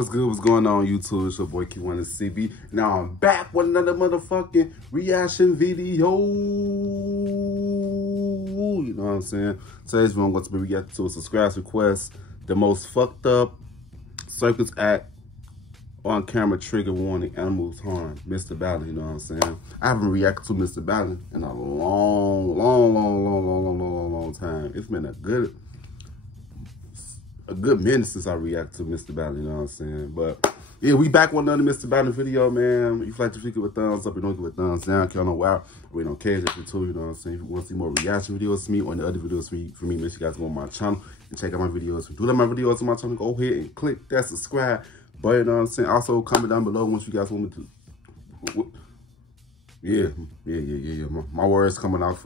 What's good? What's going on, YouTube? It's your boy Q1CB. Now I'm back with another motherfucking reaction video. You know what I'm saying? Today's video I'm going to be reacting to a subscribe request. The most fucked up circus act on camera trigger warning animals harm. Mrballen, you know what I'm saying? I haven't reacted to Mrballen in a long time. It's been a good minute since I reacted to Mrballen, you know what I'm saying? But yeah, we back with another Mrballen video, man. If you like to give it a thumbs up, you don't give it a thumbs down, count on wow. We don't care if you too, you know what I'm saying? If you want to see more reaction videos from me or the other videos for me, make sure you guys go on my channel and check out my videos. If you do like my videos on my channel, go ahead and click that subscribe button, you know what I'm saying? Also, comment down below once you guys want me to. Yeah. My words come out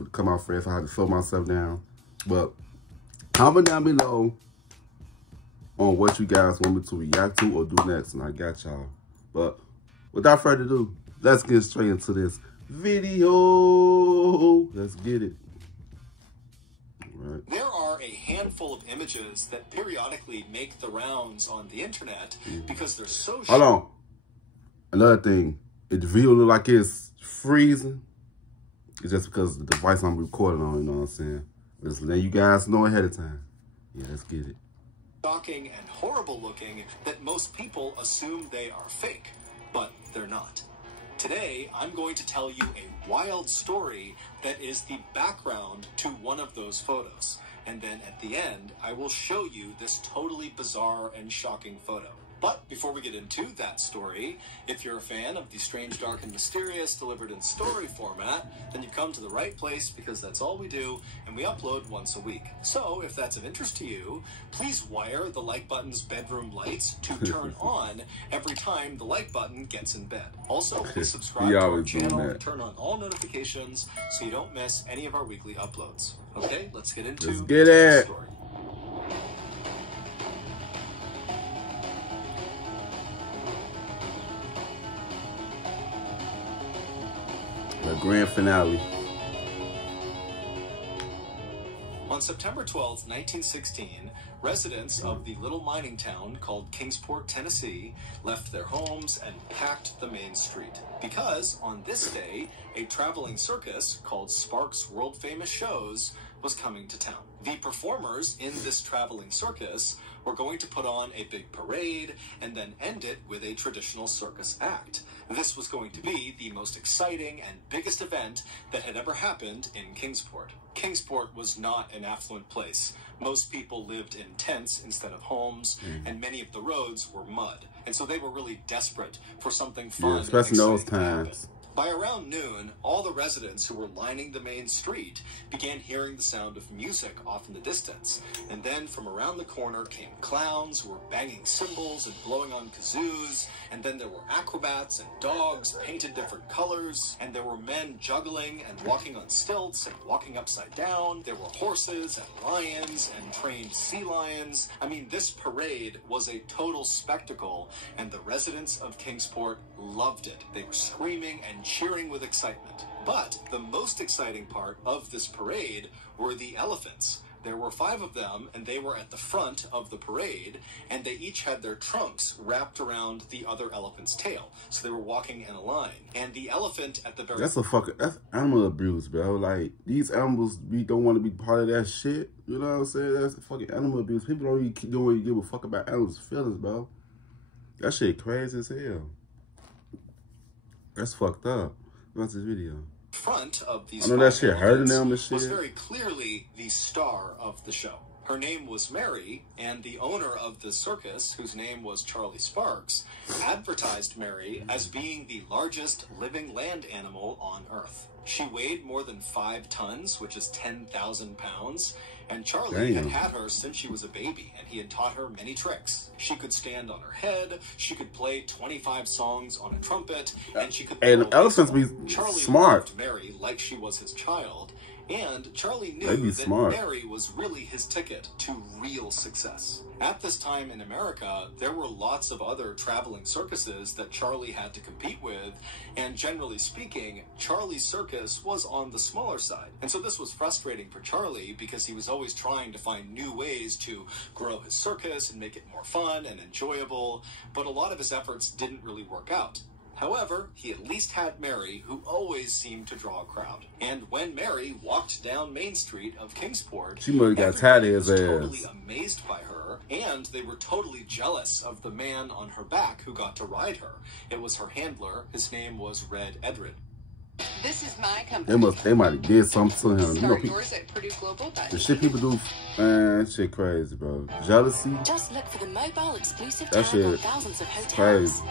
fast. I had to slow myself down. But comment down below on what you guys want me to react to or do next, and I got y'all. But without further ado, let's get straight into this video. Let's get it. Right. There are a handful of images that periodically make the rounds on the internet because they're so Hold on. Another thing, if the video look like it's freezing, it's just because of the device I'm recording on, you know what I'm saying? Just letting you guys know ahead of time. Yeah, let's get it. Shocking and horrible looking that most people assume they are fake, but they're not. Today, I'm going to tell you a wild story that is the background to one of those photos. And then at the end, I will show you this totally bizarre and shocking photo. But before we get into that story, if you're a fan of the strange, dark, and mysterious delivered in story format, then you've come to the right place because that's all we do, and we upload once a week. So if that's of interest to you, please wire the like button's bedroom lights to turn on every time the like button gets in bed. Also, please subscribe to our channel and turn on all notifications so you don't miss any of our weekly uploads. Okay, let's get into the story. The grand finale. On September 12, 1916, residents of the little mining town called Kingsport, Tennessee, left their homes and packed the main street. Because on this day, a traveling circus called Sparks' World Famous Shows was coming to town. The performers in this traveling circus were going to put on a big parade and then end it with a traditional circus act. This was going to be the most exciting and biggest event that had ever happened in Kingsport. Kingsport was not an affluent place. Most people lived in tents instead of homes, and many of the roads were mud. And so they were really desperate for something fun, especially in those times. By around noon, all the residents who were lining the main street began hearing the sound of music off in the distance. And then from around the corner came clowns who were banging cymbals and blowing on kazoos. And then there were acrobats and dogs painted different colors. And there were men juggling and walking on stilts and walking upside down. There were horses and lions and trained sea lions. I mean, this parade was a total spectacle, and the residents of Kingsport loved it. They were screaming and cheering with excitement. But the most exciting part of this parade were the elephants. There were 5 of them, and they were at the front of the parade, and they each had their trunks wrapped around the other elephant's tail. So they were walking in a line. And the elephant at the very... That's animal abuse, bro. Like, these animals, we don't want to be part of that shit. You know what I'm saying? That's fucking animal abuse. People don't really give a fuck about animals' feelings, bro. That shit crazy as hell. That's fucked up. Watch this video. Front of these, I know that shit hurting them and shit. Was very clearly the star of the show. Her name was Mary, and the owner of the circus, whose name was Charlie Sparks, advertised Mary as being the largest living land animal on Earth. She weighed more than 5 tons, which is 10,000 pounds, and Charlie had had her since she was a baby, and he had taught her many tricks. She could stand on her head, she could play 25 songs on a trumpet, and she could... And elephants be Charlie smart. loved Mary like she was his child, And Charlie knew They'd be that smart. Mary was really his ticket to real success. At this time in America, there were lots of other traveling circuses that Charlie had to compete with, and generally speaking, Charlie's circus was on the smaller side. And so this was frustrating for Charlie because he was always trying to find new ways to grow his circus and make it more fun and enjoyable, but a lot of his efforts didn't really work out. However, he at least had Mary, who always seemed to draw a crowd. And when Mary walked down Main Street of Kingsport, She must have got tired of his was ass. totally amazed by her, and they were totally jealous of the man on her back who got to ride her. It was her handler. His name was Red Edred. This is my company. They might have did something to him. You know, Start people, yours at Purdue the shit people do, man, shit crazy, bro. Jealousy, Just look for the mobile exclusive that tag on shit thousands of hotels. crazy.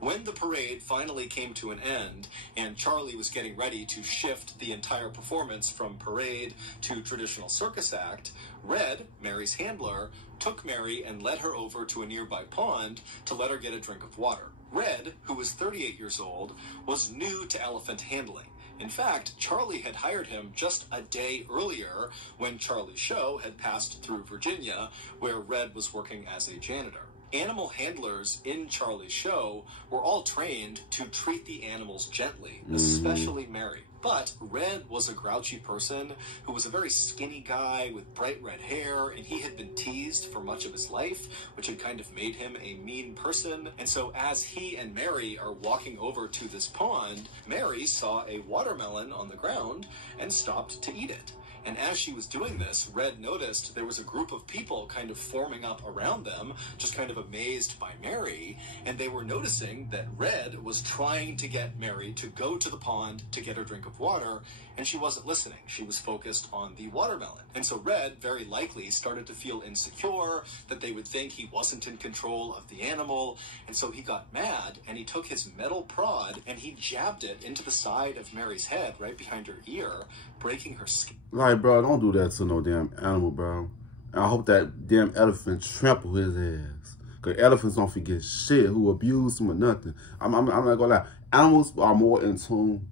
When the parade finally came to an end, and Charlie was getting ready to shift the entire performance from parade to traditional circus act, Red, Mary's handler, took Mary and led her over to a nearby pond to let her get a drink of water. Red, who was 38 years old, was new to elephant handling. In fact, Charlie had hired him just a day earlier when Charlie's show had passed through Virginia, where Red was working as a janitor. Animal handlers in Charlie's show were all trained to treat the animals gently, especially Mary. But Red was a grouchy person who was a very skinny guy with bright red hair, and he had been teased for much of his life, which had kind of made him a mean person. And so as he and Mary are walking over to this pond, Mary saw a watermelon on the ground and stopped to eat it. And as she was doing this, Red noticed there was a group of people kind of forming up around them, just kind of amazed by Mary, and they were noticing that Red was trying to get Mary to go to the pond to get her drink of water, and she wasn't listening. She was focused on the watermelon. And so Red very likely started to feel insecure, that they would think he wasn't in control of the animal, and so he got mad, and he took his metal prod, and he jabbed it into the side of Mary's head, right behind her ear, breaking her skin. Like, bro, don't do that to no damn animal, bro. And I hope that damn elephant trample his ass. Because elephants don't forget shit who abuse him or nothing. I'm not gonna lie. Animals are more in tune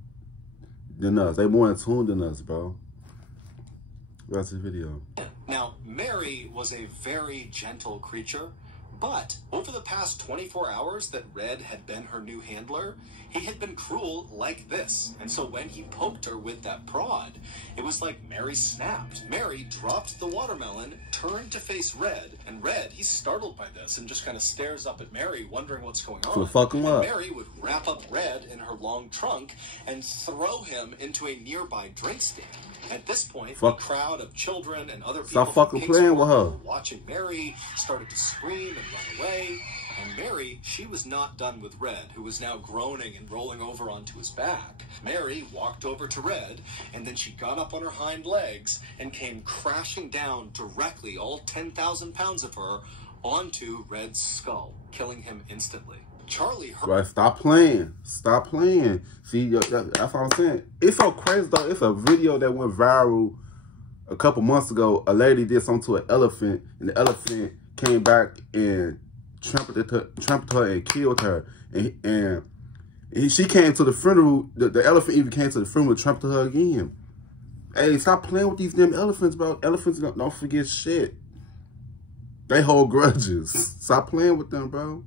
than us. They more in tune than us, bro. That's the video. Now, Mary was a very gentle creature, but over the past 24 hours that Red had been her new handler, he had been cruel like this. And so when he poked her with that prod, it was like Mary snapped. Mary dropped the watermelon, turned to face Red, and Red, he's startled by this and just kind of stares up at Mary, wondering what's going on. So fuck him up. Mary would wrap up Red in her long trunk and throw him into a nearby drink stand. At this point, the crowd of children and other people stop fucking playing with her. watching Mary started to scream and run away. And Mary, she was not done with Red, who was now groaning and rolling over onto his back. Mary walked over to Red, and then she got up on her hind legs and came crashing down directly, all 10,000 pounds of her, onto Red's skull, killing him instantly. Charlie heard... Right, stop playing. Stop playing. See, that's what I'm saying. It's so crazy, though. It's a video that went viral a couple months ago. A lady did something to an elephant, and the elephant came back and trampled her and killed her. And she came to the funeral. The elephant even came to the funeral and trampled her again. Hey, stop playing with these damn elephants, bro. Elephants don't forget shit. They hold grudges. Stop playing with them, bro.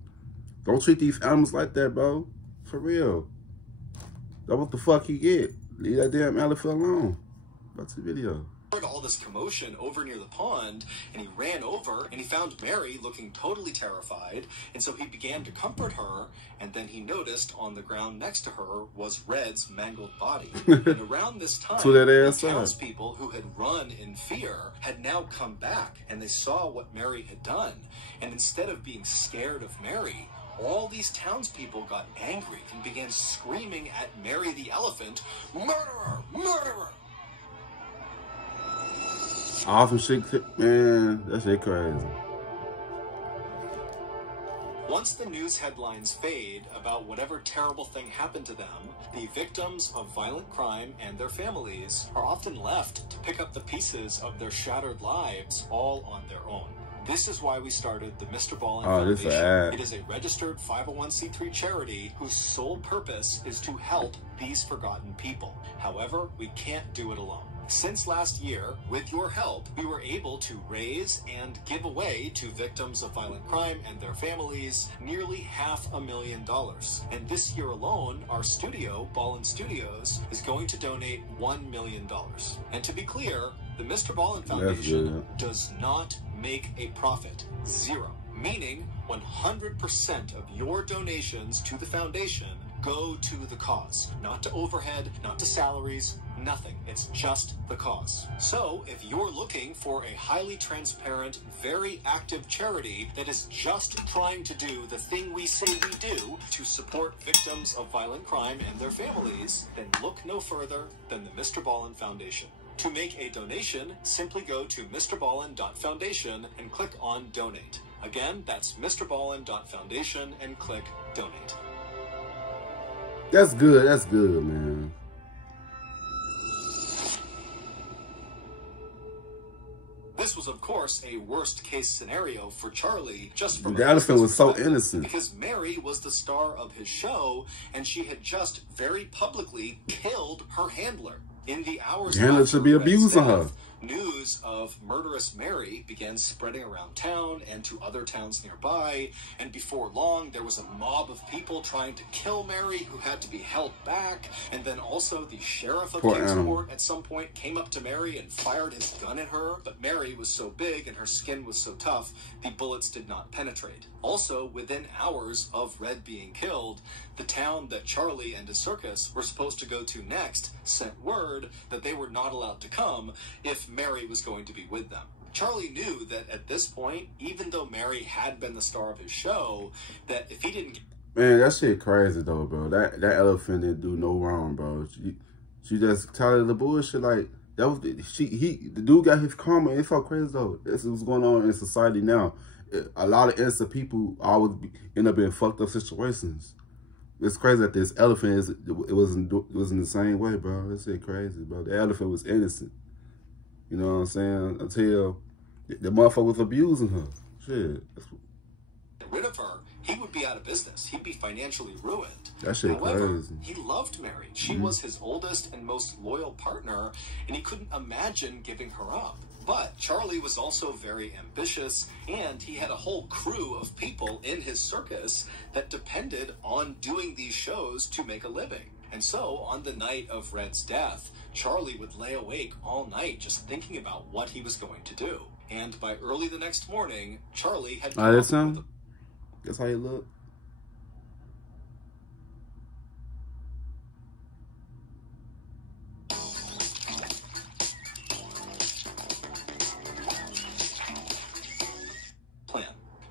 Don't treat these animals like that, bro. For real. That's what the fuck you get. Leave that damn elephant alone. That's the video. Heard all this commotion over near the pond, and he ran over and he found Mary looking totally terrified, and so he began to comfort her, and then he noticed on the ground next to her was Red's mangled body. And around this time, the townspeople who had run in fear had now come back, and they saw what Mary had done, and instead of being scared of Mary, all these townspeople got angry and began screaming at Mary the elephant, "Murderer! Murderer!" Awesome shit, man. That shit crazy. Once the news headlines fade about whatever terrible thing happened to them, the victims of violent crime and their families are often left to pick up the pieces of their shattered lives all on their own. This is why we started the Mrballen Oh, this Foundation. ad. It is a registered 501c3 charity whose sole purpose is to help these forgotten people. However, we can't do it alone. Since last year, with your help, we were able to raise and give away to victims of violent crime and their families nearly $500,000. And this year alone, our studio, Ballen Studios, is going to donate $1 million. And to be clear, the Mrballen Foundation does not make a profit. Zero. Meaning 100% of your donations to the foundation go to the cause. Not to overhead, not to salaries, nothing. It's just the cause. So if you're looking for a highly transparent, very active charity that is just trying to do the thing we say we do to support victims of violent crime and their families, then look no further than the Mrballen Foundation. To make a donation, simply go to mrballen.foundation and click on Donate. Again, that's mrballen.foundation and click Donate. That's good, man. This was, of course, a worst-case scenario for Charlie, just from the elephant was so innocent. Because Mary was the star of his show, and she had just very publicly killed her handler. In the hours handler should be abusing her. News of murderous Mary began spreading around town and to other towns nearby, and before long there was a mob of people trying to kill Mary who had to be held back, and then also the sheriff of Kingsport at some point came up to Mary and fired his gun at her, but Mary was so big and her skin was so tough, the bullets did not penetrate. Also, within hours of Red being killed, the town that Charlie and his circus were supposed to go to next sent word that they were not allowed to come if Mary was going to be with them. Charlie knew that at this point, even though Mary had been the star of his show, that if he didn't... Man, that shit crazy though, bro. That elephant didn't do no wrong, bro. She just tired the bullshit. Like that was the dude got his karma. It felt crazy though. This is what's going on in society now. A lot of innocent people always end up in fucked up situations. It's crazy that this elephant it wasn't the same way, bro. That shit crazy, bro. The elephant was innocent. You know what I'm saying? Until the motherfucker was abusing her. Shit. Get rid of her, he would be out of business. He'd be financially ruined. That shit crazy. He loved Mary. She was his oldest and most loyal partner, and he couldn't imagine giving her up. But Charlie was also very ambitious, and he had a whole crew of people in his circus that depended on doing these shows to make a living. And so, on the night of Red's death, Charlie would lay awake all night just thinking about what he was going to do. And by early the next morning, Charlie had... That's him? That's how you look?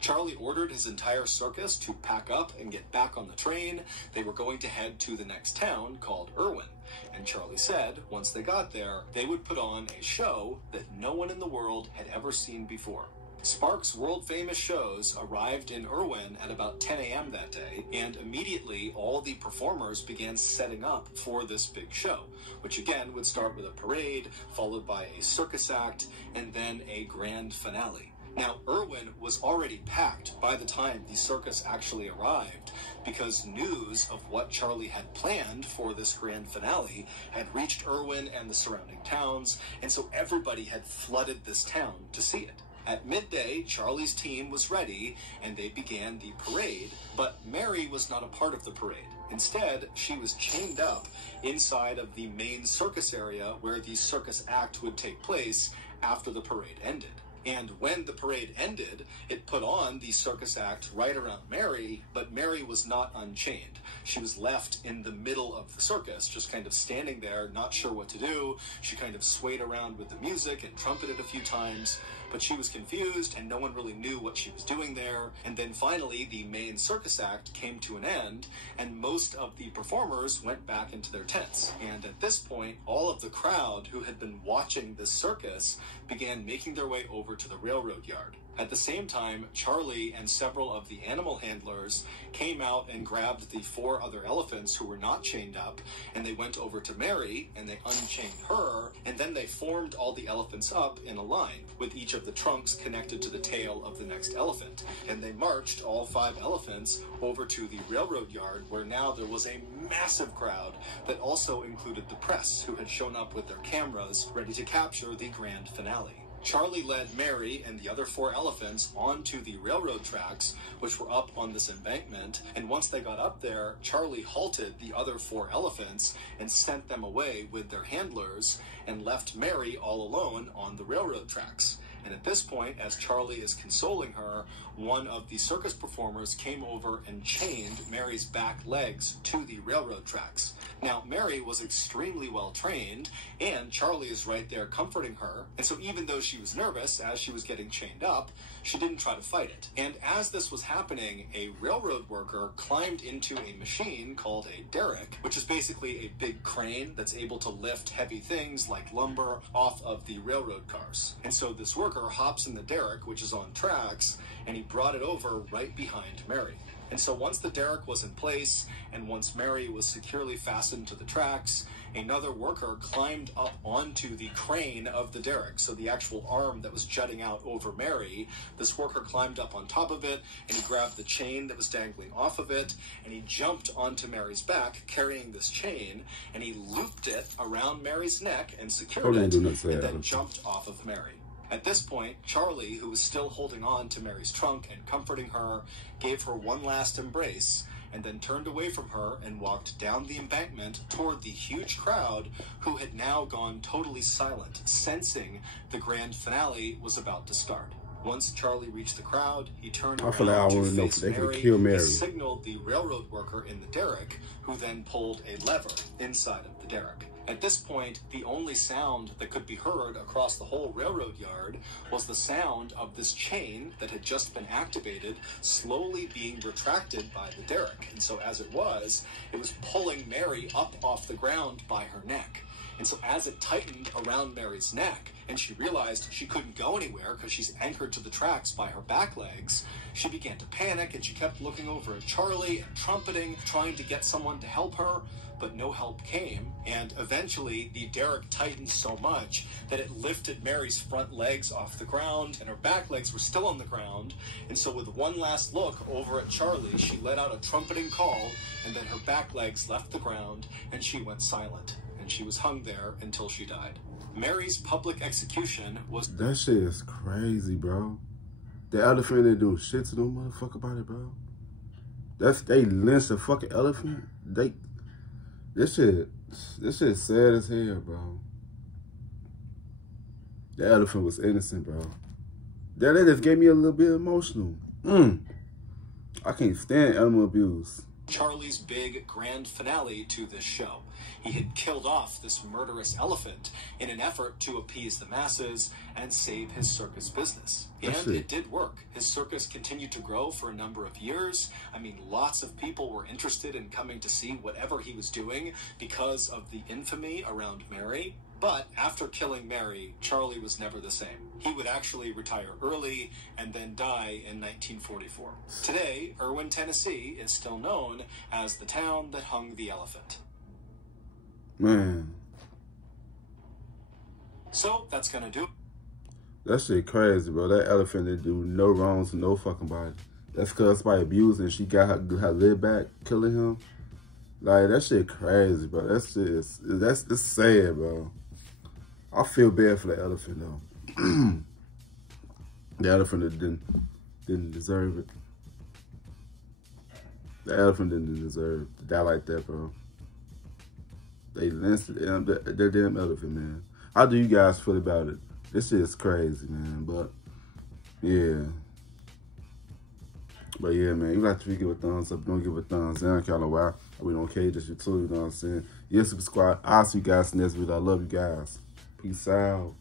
Charlie ordered his entire circus to pack up and get back on the train. They were going to head to the next town called Irwin. And Charlie said, once they got there, they would put on a show that no one in the world had ever seen before. Sparks' world-famous shows arrived in Irwin at about 10 a.m. that day, and immediately all the performers began setting up for this big show, which again would start with a parade, followed by a circus act, and then a grand finale. Now, Irwin was already packed by the time the circus actually arrived, because news of what Charlie had planned for this grand finale had reached Irwin and the surrounding towns, and so everybody had flooded this town to see it. At midday, Charlie's team was ready, and they began the parade, but Mary was not a part of the parade. Instead, she was chained up inside of the main circus area where the circus act would take place after the parade ended. And when the parade ended, it put on the circus act right around Mary, but Mary was not unchained. She was left in the middle of the circus, just kind of standing there, not sure what to do. She kind of swayed around with the music and trumpeted a few times, but she was confused and no one really knew what she was doing there. And then finally, the main circus act came to an end, and most of the performers went back into their tents. And at this point, all of the crowd who had been watching this circus began making their way over to the railroad yard. At the same time, Charlie and several of the animal handlers came out and grabbed the 4 other elephants who were not chained up, and they went over to Mary and they unchained her, and then they formed all the elephants up in a line, with each of the trunks connected to the tail of the next elephant. And they marched all 5 elephants over to the railroad yard, where now there was a massive crowd that also included the press, who had shown up with their cameras ready to capture the grand finale. Charlie led Mary and the other 4 elephants onto the railroad tracks, which were up on this embankment, and once they got up there, Charlie halted the other 4 elephants and sent them away with their handlers and left Mary all alone on the railroad tracks. And at this point, as Charlie is consoling her, one of the circus performers came over and chained Mary's back legs to the railroad tracks. Now, Mary was extremely well trained, and Charlie is right there comforting her. And so even though she was nervous as she was getting chained up, she didn't try to fight it. And as this was happening, a railroad worker climbed into a machine called a derrick, which is basically a big crane that's able to lift heavy things like lumber off of the railroad cars. And so this worker hops in the derrick, which is on tracks, and he brought it over right behind Mary. And so once the derrick was in place, and once Mary was securely fastened to the tracks, another worker climbed up onto the crane of the derrick, so the actual arm that was jutting out over Mary. This worker climbed up on top of it, and he grabbed the chain that was dangling off of it, and he jumped onto Mary's back, carrying this chain, and he looped it around Mary's neck and secured it, and then jumped off of Mary. At this point, Charlie, who was still holding on to Mary's trunk and comforting her, gave her one last embrace, and then turned away from her and walked down the embankment toward the huge crowd, who had now gone totally silent, sensing the grand finale was about to start. Once Charlie reached the crowd, he turned around to face Mary. He signaled the railroad worker in the derrick, who then pulled a lever inside of the derrick. At this point, the only sound that could be heard across the whole railroad yard was the sound of this chain that had just been activated slowly being retracted by the derrick. And so as it was pulling Mary up off the ground by her neck. And so as it tightened around Mary's neck, and she realized she couldn't go anywhere because she's anchored to the tracks by her back legs, she began to panic, and she kept looking over at Charlie and trumpeting, trying to get someone to help her, but no help came. And eventually the derrick tightened so much that it lifted Mary's front legs off the ground, and her back legs were still on the ground. And so with one last look over at Charlie, she let out a trumpeting call, and then her back legs left the ground, and she went silent. And she was hung there until she died. Mary's public execution was... That shit is crazy, bro. The elephant ain't doing shit to no motherfucker about it, bro. They lynched a fucking elephant. This shit sad as hell, bro. The elephant was innocent, bro. That just gave me a little bit emotional. I can't stand animal abuse. Charlie's big grand finale to this show. He had killed off this murderous elephant in an effort to appease the masses and save his circus business. And it did work. His circus continued to grow for a number of years. I mean, lots of people were interested in coming to see whatever he was doing because of the infamy around Mary. But after killing Mary, Charlie was never the same. He would actually retire early and then die in 1944. Today, Erwin, Tennessee is still known as the town that hung the elephant. Man. So, that's gonna do it. That shit crazy, bro. That elephant didn't do no wrongs to no fucking body. That's because somebody abused and she got her lid back, killing him. Like, that shit crazy, bro. That shit is, it's sad, bro. I feel bad for the elephant, though. The elephant didn't deserve it. The elephant didn't deserve to die like that, bro. They lynched the damn elephant, man. How do you guys feel about it? This shit is crazy, man. But, yeah. But, yeah, man. You like to give a thumbs up. Don't give a thumbs down. Y'all know why. We don't care. Just you too, you know what I'm saying? Yes, subscribe. I'll see you guys in the next video. I love you guys. Peace out.